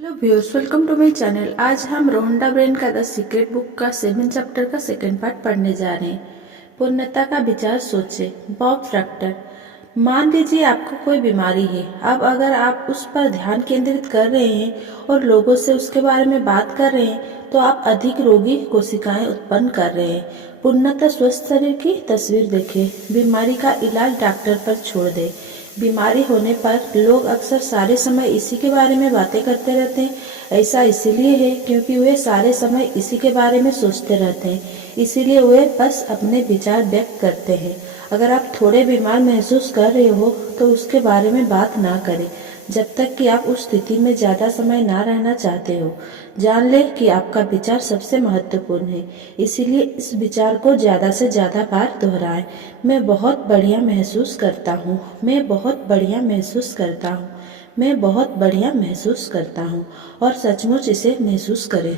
Hello viewers, welcome to my channel. आज हम Rhonda Byrne का द सीक्रेट बुक का 7 चैप्टर का सेकंड पार्ट पढ़ने जा रहे हैं। पूर्णता का विचार सोचे। Bob Procter. मान लीजिए आपको कोई बीमारी है। अब अगर आप उस पर ध्यान केंद्रित कर रहे हैं और लोगों से उसके बारे में बात कर रहे हैं तो आप अधिक रोगी कोशिकाएं उत्पन्न कर रहे हैं। पूर्णतः स्वस्थ शरीर की तस्वीर देखें। बीमारी का इलाज डॉक्टर पर छोड़ दें। बीमारी होने पर लोग अक्सर सारे समय इसी के बारे में बातें करते रहते हैं। ऐसा इसीलिए है क्योंकि वे सारे समय इसी के बारे में सोचते रहते हैं, इसीलिए वे बस अपने विचार व्यक्त करते हैं। अगर आप थोड़े बीमार महसूस कर रहे हो तो उसके बारे में बात ना करें जब तक कि आप उस स्थिति में ज्यादा समय ना रहना चाहते हो। जान लें कि आपका विचार सबसे महत्वपूर्ण है, इसीलिए इस विचार को ज्यादा से ज्यादा बार दोहराएं। मैं बहुत बढ़िया महसूस करता हूँ। मैं बहुत बढ़िया महसूस करता हूँ। मैं बहुत बढ़िया महसूस करता हूँ। और सचमुच इसे महसूस करें।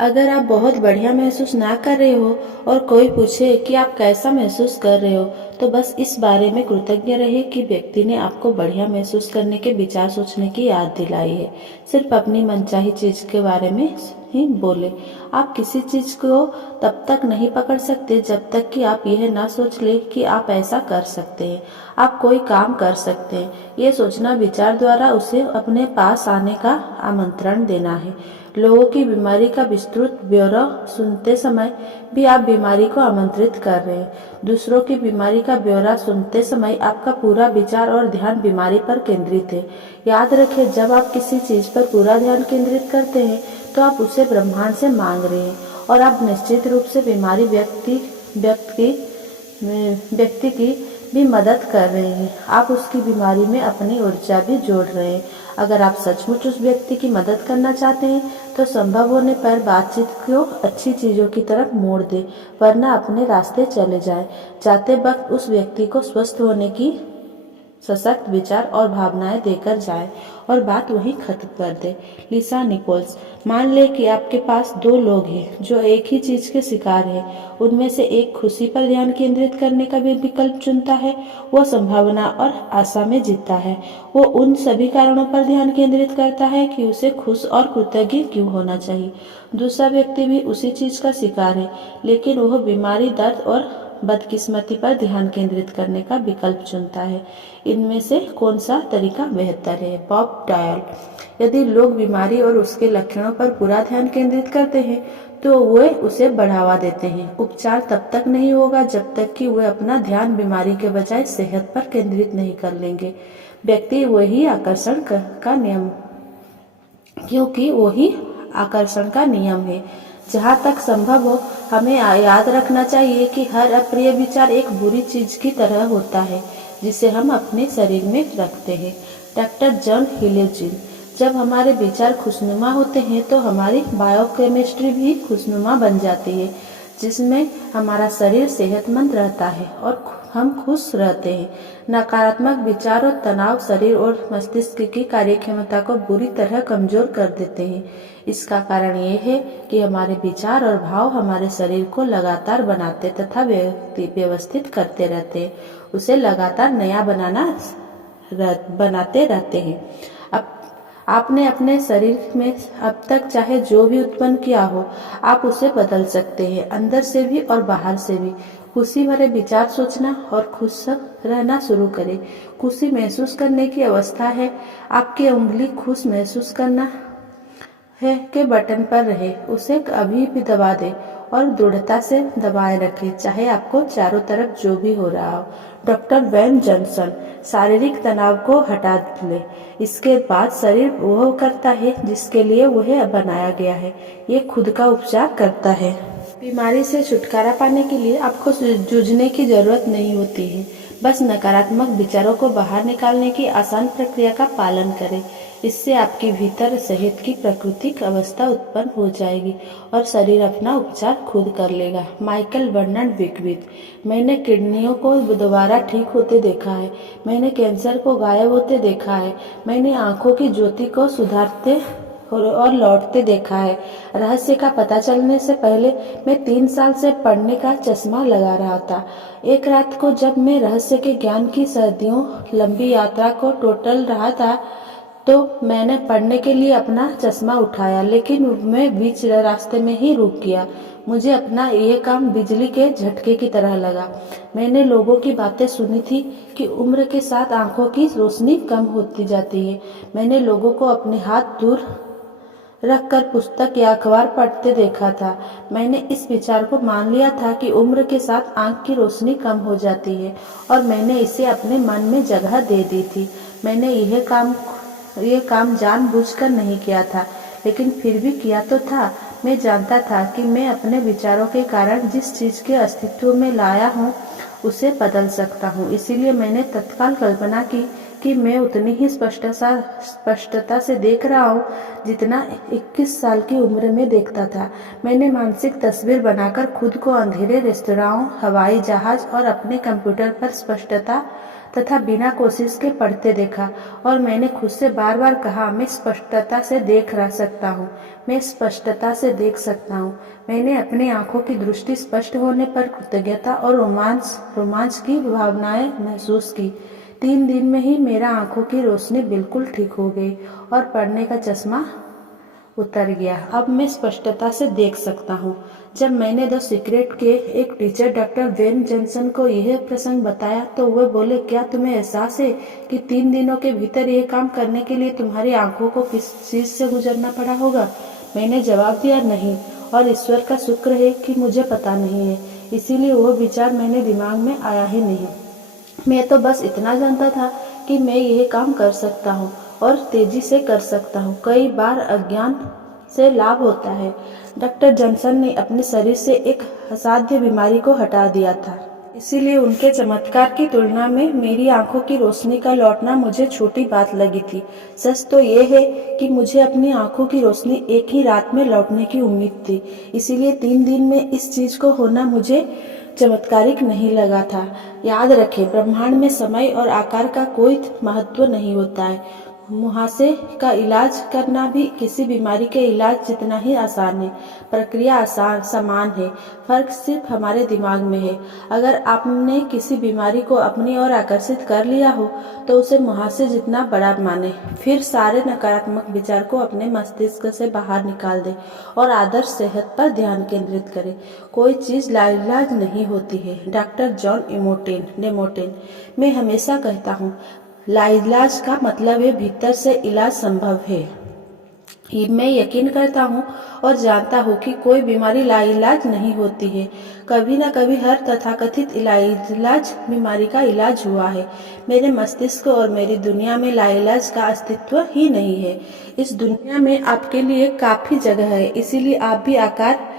अगर आप बहुत बढ़िया महसूस ना कर रहे हो और कोई पूछे कि आप कैसा महसूस कर रहे हो तो बस इस बारे में कृतज्ञ रहे कि व्यक्ति ने आपको बढ़िया महसूस करने के विचार सोचने की याद दिलाई है। सिर्फ अपनी मनचाही चीज के बारे में ही बोले। आप किसी चीज को तब तक नहीं पकड़ सकते जब तक कि आप यह ना सोच ले कि आप ऐसा कर सकते हैं, आप कोई काम कर सकते हैं। ये सोचना विचार द्वारा उसे अपने पास आने का आमंत्रण देना है। लोगों की बीमारी का विस्तृत ब्यौरा सुनते समय भी आप बीमारी को आमंत्रित कर रहे हैं। दूसरों की बीमारी का ब्यौरा सुनते समय आपका पूरा विचार और ध्यान बीमारी पर केंद्रित है। याद रखें, जब आप किसी चीज पर पूरा ध्यान केंद्रित करते हैं तो आप उसे ब्रह्मांड से मांग रहे हैं और आप निश्चित रूप से बीमारी व्यक्ति की भी मदद कर रहे हैं। आप उसकी बीमारी में अपनी ऊर्जा भी जोड़ रहे हैं। अगर आप सचमुच उस व्यक्ति की मदद करना चाहते हैं तो संभव होने पर बातचीत को अच्छी चीजों की तरफ मोड़ दें, वरना अपने रास्ते चले जाएं। जाते वक्त उस व्यक्ति को स्वस्थ होने की सशक्त विचार और भावनाएं देकर जाए और बात वहीं खत्म कर दे। लिसा निकोल्स। मान ले कि आपके पास दो लोग हैं जो एक ही चीज के शिकार हैं। उनमें से एक खुशी पर ध्यान केंद्रित करने का भी विकल्प चुनता है। वो संभावना और आशा में जीता है। वो उन सभी कारणों पर ध्यान केंद्रित करता है कि उसे खुश और कृतज्ञ क्यों होना चाहिए। दूसरा व्यक्ति भी उसी चीज का शिकार है, लेकिन वह बीमारी, दर्द और बदकिस्मती पर ध्यान केंद्रित करने का विकल्प चुनता है। इनमें से कौन सा तरीका बेहतर है? Bob dial. यदि लोग बीमारी और उसके लक्षणों पर पूरा ध्यान केंद्रित करते हैं तो वे उसे बढ़ावा देते हैं। उपचार तब तक नहीं होगा जब तक कि वे अपना ध्यान बीमारी के बजाय सेहत पर केंद्रित नहीं कर लेंगे। व्यक्ति वही आकर्षण का नियम क्योंकि वही आकर्षण का नियम है। जहाँ तक संभव हो हमें याद रखना चाहिए कि हर अप्रिय विचार एक बुरी चीज की तरह होता है जिसे हम अपने शरीर में रखते हैं। डॉक्टर जॉन हिलेजिन। जब हमारे विचार खुशनुमा होते हैं तो हमारी बायोकेमिस्ट्री भी खुशनुमा बन जाती है, जिसमें हमारा शरीर सेहतमंद रहता है और हम खुश रहते हैं। नकारात्मक विचार और तनाव शरीर और मस्तिष्क की कार्यक्षमता को बुरी तरह कमजोर कर देते हैं। इसका कारण ये है कि हमारे विचार और भाव हमारे शरीर को लगातार बनाते तथा व्यवस्थित करते रहते हैं, उसे लगातार नया बनाते रहते हैं। अब आपने अपने शरीर में अब तक चाहे जो भी उत्पन्न किया हो, आप उसे बदल सकते हैं, अंदर से भी और बाहर से भी। खुशी भरे विचार सोचना और खुश रहना शुरू करें। खुशी महसूस करने की अवस्था है। आपकी उंगली खुश महसूस करना है के बटन पर रहे, उसे अभी भी दबा दे और दृढ़ता से दबाए रखें, चाहे आपको चारों तरफ जो भी हो रहा हो। Doctor when Johnson. शारीरिक तनाव को हटा ले, इसके बाद शरीर वह करता है जिसके लिए वह बनाया गया है। ये खुद का उपचार करता है। बीमारी से छुटकारा पाने के लिए आपको जूझने की जरूरत नहीं होती है। बस नकारात्मक विचारों को बाहर निकालने की आसान प्रक्रिया का पालन करें। इससे आपके भीतर सेहत की प्राकृतिक अवस्था उत्पन्न हो जाएगी और शरीर अपना उपचार खुद कर लेगा। Michael Bernard Beckwith. मैंने किडनियों को दोबारा ठीक होते देखा है। मैंने कैंसर को गायब होते देखा है। मैंने आंखों की ज्योति को सुधारते और लौटते देखा है। रहस्य का पता चलने से पहले मैं 3 साल से पढ़ने का चश्मा लगा रहा था। एक रात को जब मैं रहस्य के ज्ञान की सदियों लंबी यात्रा को टोटल रहा था तो मैंने पढ़ने के लिए अपना चश्मा उठाया, लेकिन मैं बीच रास्ते में ही रुक गया। मुझे अपना यह काम बिजली के झटके की तरह लगा। मैंने लोगों की बातें सुनी थी कि उम्र के साथ आंखों की रोशनी कम होती जाती है। मैंने लोगों को अपने हाथ दूर रखकर पुस्तक या अखबार पढ़ते देखा था। मैंने इस विचार को मान लिया था कि उम्र के साथ आंख की रोशनी कम हो जाती है, और मैंने इसे अपने मन में जगह दे दी थी। मैंने यह काम जानबूझकर नहीं किया था, लेकिन फिर भी किया तो था। मैं जानता था कि मैं अपने विचारों के कारण जिस चीज के अस्तित्व में लाया हूँ उसे बदल सकता हूँ। इसीलिए मैंने तत्काल कल्पना की कि मैं उतनी ही स्पष्टता से देख रहा हूँ जितना 21 साल की उम्र में देखता था। मैंने मानसिक तस्वीर बनाकर खुद को अंधेरे रेस्तराओं, हवाई जहाज और अपने कंप्यूटर पर स्पष्टता तथा बिना कोशिश के पढ़ते देखा, और मैंने खुद से बार बार कहा, मैं स्पष्टता से देख सकता हूँ, मैं स्पष्टता से देख सकता हूँ। मैंने अपनी आंखों की दृष्टि स्पष्ट होने पर कृतज्ञता और रोमांच की भावनाएं महसूस की। 3 दिन में ही मेरा आंखों की रोशनी बिल्कुल ठीक हो गई और पढ़ने का चश्मा उतर गया। अब मैं स्पष्टता से देख सकता हूँ। जब मैंने द सीक्रेट के एक टीचर डॉक्टर वेन जॉनसन को यह प्रसंग बताया तो वह बोले, क्या तुम्हें एहसास है कि 3 दिनों के भीतर यह काम करने के लिए तुम्हारी आंखों को किस चीज से गुजरना पड़ा होगा? मैंने जवाब दिया, नहीं, और ईश्वर का शुक्र है कि मुझे पता नहीं है। इसीलिए वह विचार मेरे दिमाग में आया ही नहीं। मैं तो बस इतना जानता था कि मैं यह काम कर सकता हूँ और तेजी से कर सकता हूँ। कई बार अज्ञान से लाभ होता है। डॉक्टर जॉनसन ने अपने शरीर से एक असाध्य बीमारी को हटा दिया था, इसीलिए उनके चमत्कार की तुलना में मेरी आंखों की रोशनी का लौटना मुझे छोटी बात लगी थी। सच तो यह है कि मुझे अपनी आंखों की रोशनी एक ही रात में लौटने की उम्मीद थी। इसीलिए 3 दिन में इस चीज को होना मुझे चमत्कारिक नहीं लगा था। याद रखें, ब्रह्मांड में समय और आकार का कोई महत्व नहीं होता है। मुहासे का इलाज करना भी किसी बीमारी के इलाज जितना ही आसान है। प्रक्रिया समान है, फर्क सिर्फ हमारे दिमाग में है। अगर आपने किसी बीमारी को अपनी ओर आकर्षित कर लिया हो तो उसे मुहासे जितना बड़ा माने, फिर सारे नकारात्मक विचार को अपने मस्तिष्क से बाहर निकाल दे और आदर्श सेहत पर ध्यान केंद्रित करें। कोई चीज लाइलाज नहीं होती है। Doctor John Demartini. मैं हमेशा कहता हूँ, लाइलाज का मतलब है भीतर से इलाज संभव है। मैं यकीन करता हूँ और जानता हूँ कि कोई बीमारी लाइलाज नहीं होती है। कभी न कभी हर तथाकथित लाइलाज बीमारी का इलाज हुआ है। मेरे मस्तिष्क और मेरी दुनिया में लाइलाज का अस्तित्व ही नहीं है। इस दुनिया में आपके लिए काफी जगह है, इसीलिए आप भी आकर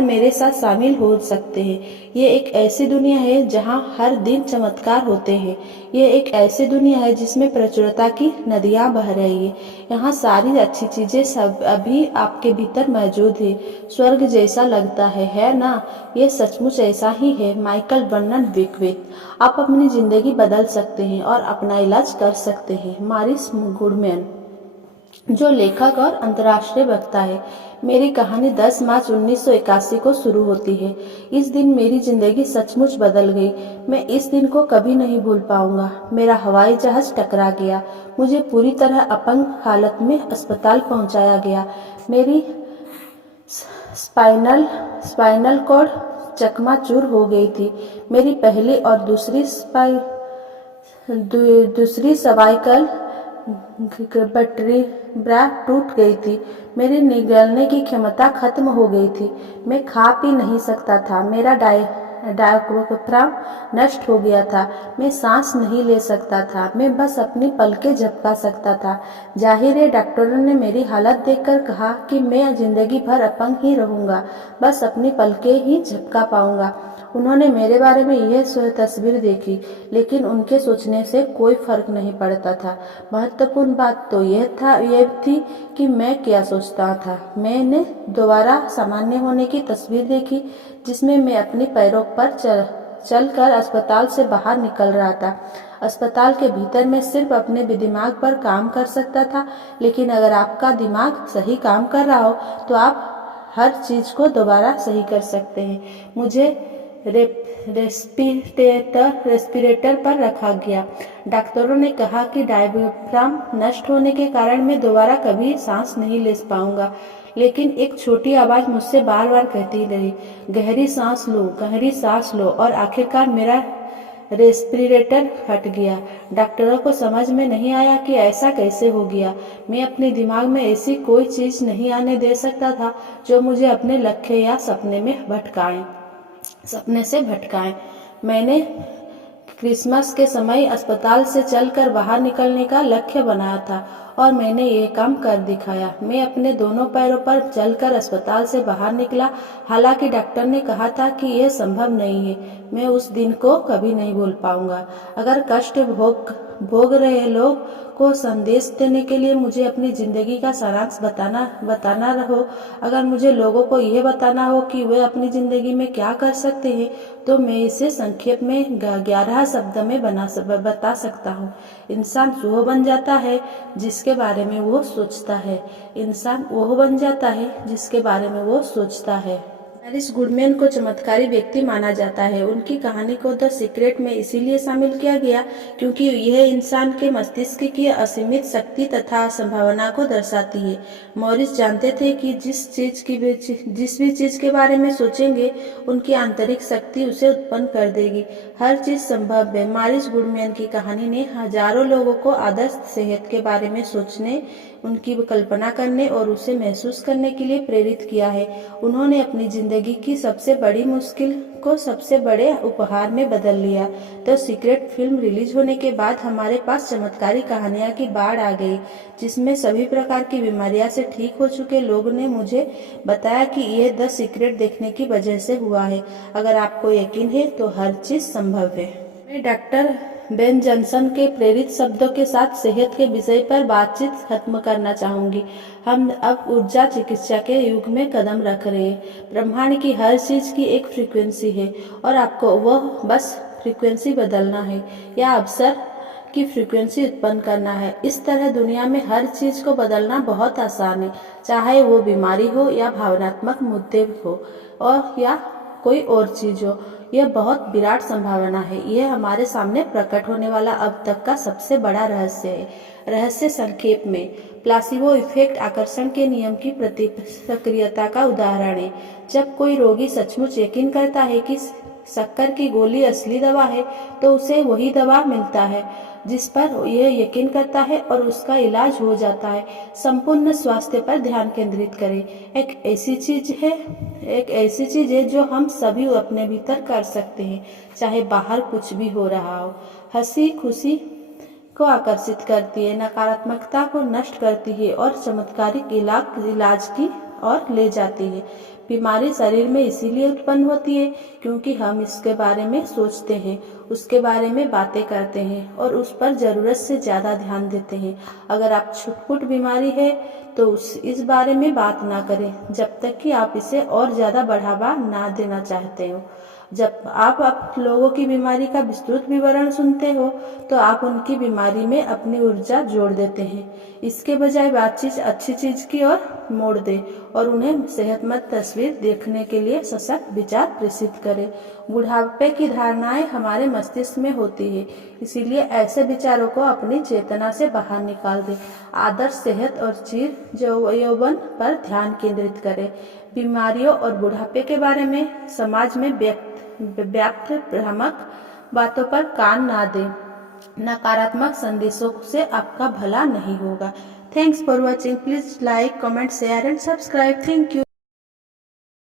मेरे साथ शामिल हो सकते हैं। ये एक ऐसी दुनिया है जहाँ हर दिन चमत्कार होते हैं। ये एक ऐसी दुनिया है जिसमें प्रचुरता की नदियाँ बह रही है। यहाँ सारी अच्छी चीजें सब अभी आपके भीतर मौजूद है। स्वर्ग जैसा लगता है ना? ये सचमुच ऐसा ही है। Michael Vernon Beckwith. आप अपनी जिंदगी बदल सकते हैं और अपना इलाज कर सकते हैं। मॉरिस गुडमैन, जो लेखक और अंतर्राष्ट्रीय वक्ता है। मेरी कहानी 10 मार्च 1981 को शुरू होती है। इस दिन मेरी जिंदगी सचमुच बदल गई। मैं इस दिन को कभी नहीं भूल पाऊंगा। मेरा हवाई जहाज टकरा गया। मुझे पूरी तरह अपंग हालत में अस्पताल पहुंचाया गया। मेरी स्पाइनल कॉर्ड चकनाचूर हो गई थी। मेरी पहली और दूसरी सर्वाइकल वर्टेब्रा टूट गई थी। मेरी निगलने की क्षमता खत्म हो गई थी। मैं खा पी नहीं सकता था। मेरा डायफ्राम नष्ट हो गया था। मैं सांस नहीं ले सकता था। मैं बस अपनी पलकें झपका सकता था। जाहिर है, डॉक्टरों ने मेरी हालत देखकर कहा कि मैं जिंदगी भर अपंग ही रहूंगा, बस अपनी पलकें ही झपका पाऊंगा। उन्होंने मेरे बारे में यह तस्वीर देखी, लेकिन उनके सोचने से कोई फर्क नहीं पड़ता था। महत्वपूर्ण बात तो यह थी कि मैं क्या सोचता था। मैंने दोबारा सामान्य होने की तस्वीर देखी, जिसमें मैं अपने पैरों पर चलकर अस्पताल से बाहर निकल रहा था। अस्पताल के भीतर मैं सिर्फ अपने दिमाग पर काम कर सकता था, लेकिन अगर आपका दिमाग सही काम कर रहा हो तो आप हर चीज को दोबारा सही कर सकते हैं। मुझे रेस्पिरेटर पर रखा गया। डॉक्टरों ने कहा कि डायफ्राम नष्ट होने के कारण मैं दोबारा कभी सांस नहीं ले पाऊंगा, लेकिन एक छोटी आवाज मुझसे बार बार कहती रही, गहरी सांस लो, गहरी सांस लो, और आखिरकार मेरा रेस्पिरेटर हट गया। डॉक्टरों को समझ में नहीं आया कि ऐसा कैसे हो गया। मैं अपने दिमाग में ऐसी कोई चीज नहीं आने दे सकता था जो मुझे अपने लक्ष्य या सपने से भटकाए। मैंने क्रिसमस के समय अस्पताल से चलकर बाहर निकलने का लक्ष्य बनाया था और मैंने ये काम कर दिखाया। मैं अपने दोनों पैरों पर चलकर अस्पताल से बाहर निकला। हालांकि डॉक्टर ने कहा था कि यह संभव नहीं है। मैं उस दिन को कभी नहीं भूल पाऊंगा। अगर कष्ट भोग रहे लोग को संदेश देने के लिए मुझे अपनी जिंदगी का सारांश बताना रहो, अगर मुझे लोगों को यह बताना हो कि वे अपनी जिंदगी में क्या कर सकते हैं, तो मैं इसे संक्षेप में 11 शब्द में बता सकता हूँ। इंसान वो बन जाता है जिसके बारे में वो सोचता है। इंसान वो बन जाता है जिसके बारे में वो सोचता है। मारिस गुडमैन को चमत्कारी व्यक्ति माना जाता है। उनकी कहानी को द सीक्रेट में इसीलिए शामिल किया गया क्योंकि यह इंसान के मस्तिष्क की असीमित शक्ति तथा संभावना को दर्शाती है। मॉरिस जानते थे कि जिस भी चीज के बारे में सोचेंगे, उनकी आंतरिक शक्ति उसे उत्पन्न कर देगी। हर चीज संभव है। मारिस गुडमैन की कहानी ने हजारों लोगों को आदर्श सेहत के बारे में सोचने, उनकी कल्पना करने और उसे महसूस करने के लिए प्रेरित किया है। उन्होंने अपनी जिंदगी की सबसे बड़ी मुश्किल को सबसे बड़े उपहार में बदल लिया। द सीक्रेट फिल्म रिलीज होने के बाद हमारे पास चमत्कारी कहानियां की बाढ़ आ गई, जिसमें सभी प्रकार की बीमारियां से ठीक हो चुके लोगों ने मुझे बताया कि यह द सीक्रेट देखने की वजह से हुआ है। अगर आपको यकीन है तो हर चीज संभव है। मैं डॉक्टर बेन जॉनसन के प्रेरित शब्दों के साथ सेहत के विषय पर बातचीत खत्म करना चाहूंगी। हम अब ऊर्जा चिकित्सा के युग में कदम रख रहे हैं। ब्रह्मांड की हर चीज की एक फ्रीक्वेंसी है और आपको वह बस फ्रीक्वेंसी बदलना है या अवसर की फ्रीक्वेंसी उत्पन्न करना है। इस तरह दुनिया में हर चीज को बदलना बहुत आसान है, चाहे वो बीमारी हो या भावनात्मक मुद्दे हो और या कोई और चीज हो। यह बहुत विराट संभावना है। यह हमारे सामने प्रकट होने वाला अब तक का सबसे बड़ा रहस्य है। रहस्य संक्षेप में, प्लासिबो इफेक्ट आकर्षण के नियम की प्रतिक्रिया का उदाहरण है। जब कोई रोगी सचमुच यकीन करता है कि शक्कर की गोली असली दवा है, तो उसे वही दवा मिलता है जिस पर यह यकीन करता है और उसका इलाज हो जाता है। संपूर्ण स्वास्थ्य पर ध्यान केंद्रित करें। एक ऐसी चीज है जो हम सभी अपने भीतर कर सकते हैं, चाहे बाहर कुछ भी हो रहा हो। हंसी खुशी को आकर्षित करती है, नकारात्मकता को नष्ट करती है और चमत्कारिक इलाज की ओर ले जाती है। बीमारी शरीर में इसीलिए उत्पन्न होती है क्योंकि हम इसके बारे में सोचते हैं, उसके बारे में बातें करते हैं और उस पर जरूरत से ज्यादा ध्यान देते हैं। अगर आप छुटपुट बीमारी है तो इस बारे में बात ना करें जब तक कि आप इसे और ज्यादा बढ़ावा ना देना चाहते हो। जब आप लोगों की बीमारी का विस्तृत विवरण सुनते हो तो आप उनकी बीमारी में अपनी ऊर्जा जोड़ देते हैं। इसके बजाय बातचीत अच्छी चीज की ओर मोड़ दे और उन्हें सेहतमंद तस्वीर देखने के लिए सशक्त विचार प्रेषित करें। बुढ़ापे की धारणाएं हमारे मस्तिष्क में होती है, इसीलिए ऐसे विचारों को अपनी चेतना से बाहर निकाल दें। आदर्श सेहत और चीर यौवन पर ध्यान केंद्रित करें। बीमारियों और बुढ़ापे के बारे में समाज में व्याप्त भ्रामक बातों पर कान ना दें। नकारात्मक संदेशों से आपका भला नहीं होगा। Thanks for watching. Please like, comment, share and subscribe. Thank you.